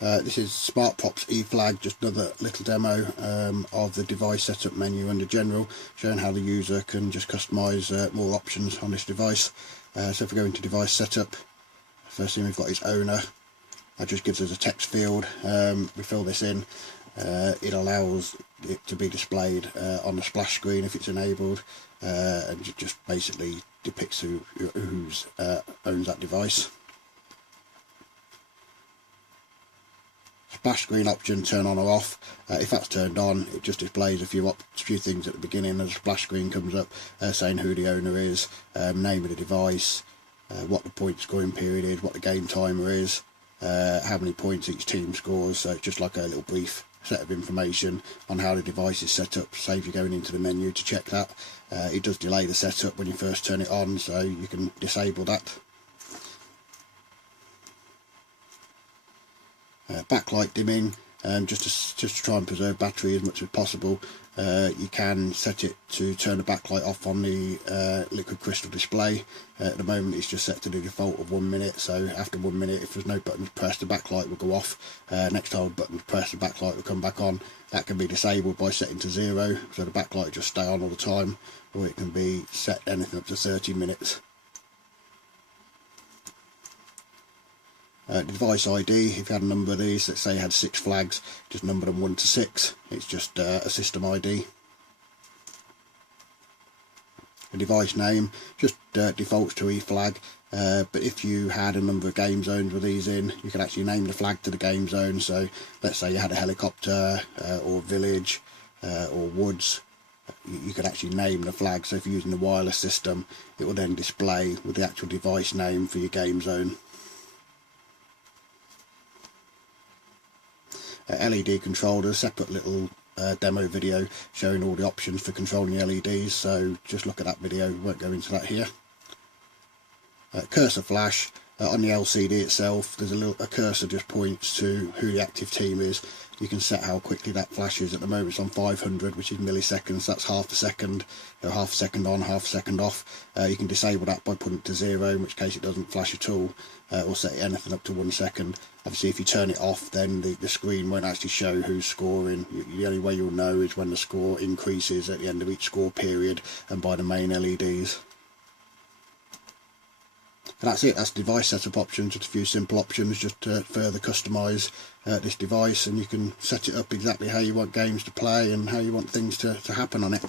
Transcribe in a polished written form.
This is SmartPop's eFlag, just another little demo of the device setup menu under General, showing how the user can just customise more options on this device. So if we go into device setup, first thing we've got is owner. That just gives us a text field. We fill this in. It allows it to be displayed on the splash screen if it's enabled, and just basically depicts who owns that device. Splash screen option, turn on or off. If that's turned on, it just displays a few things at the beginning, and the splash screen comes up saying who the owner is, name of the device, what the point scoring period is, what the game timer is, how many points each team scores. So it's just like a little brief set of information on how the device is set up. Save you going into the menu to check that. It does delay the setup when you first turn it on, so you can disable that. Backlight dimming, just to try and preserve battery as much as possible. You can set it to turn the backlight off on the liquid crystal display. At the moment it's just set to the default of 1 minute, so after 1 minute, if there's no buttons pressed, the backlight will go off. Next time a button's pressed, the backlight will come back on. That can be disabled by setting to 0, so the backlight will just stay on all the time, or it can be set anything up to 30 minutes. Device ID, if you had a number of these, let's say you had 6 flags, just number them 1 to 6, it's just a system ID. The device name just defaults to eFlag, but if you had a number of game zones with these in, you can actually name the flag to the game zone. So let's say you had a helicopter or village or woods, you could actually name the flag. So if you're using the wireless system, it will then display with the actual device name for your game zone. LED controller, separate little demo video showing all the options for controlling the LEDs, so just look at that video, we won't go into that here. Cursor flash, on the LCD itself there's a cursor just points to who the active team is. You can set how quickly that flashes. At the moment it's on 500, which is milliseconds, that's half a second, half a second on, half a second off. You can disable that by putting it to 0, in which case it doesn't flash at all, or set anything up to 1 second. Obviously if you turn it off, then the screen won't actually show who's scoring. The only way you'll know is when the score increases at the end of each score period and by the main LEDs. And that's it, that's the device setup options, just a few simple options just to further customise this device, and you can set it up exactly how you want games to play and how you want things to happen on it.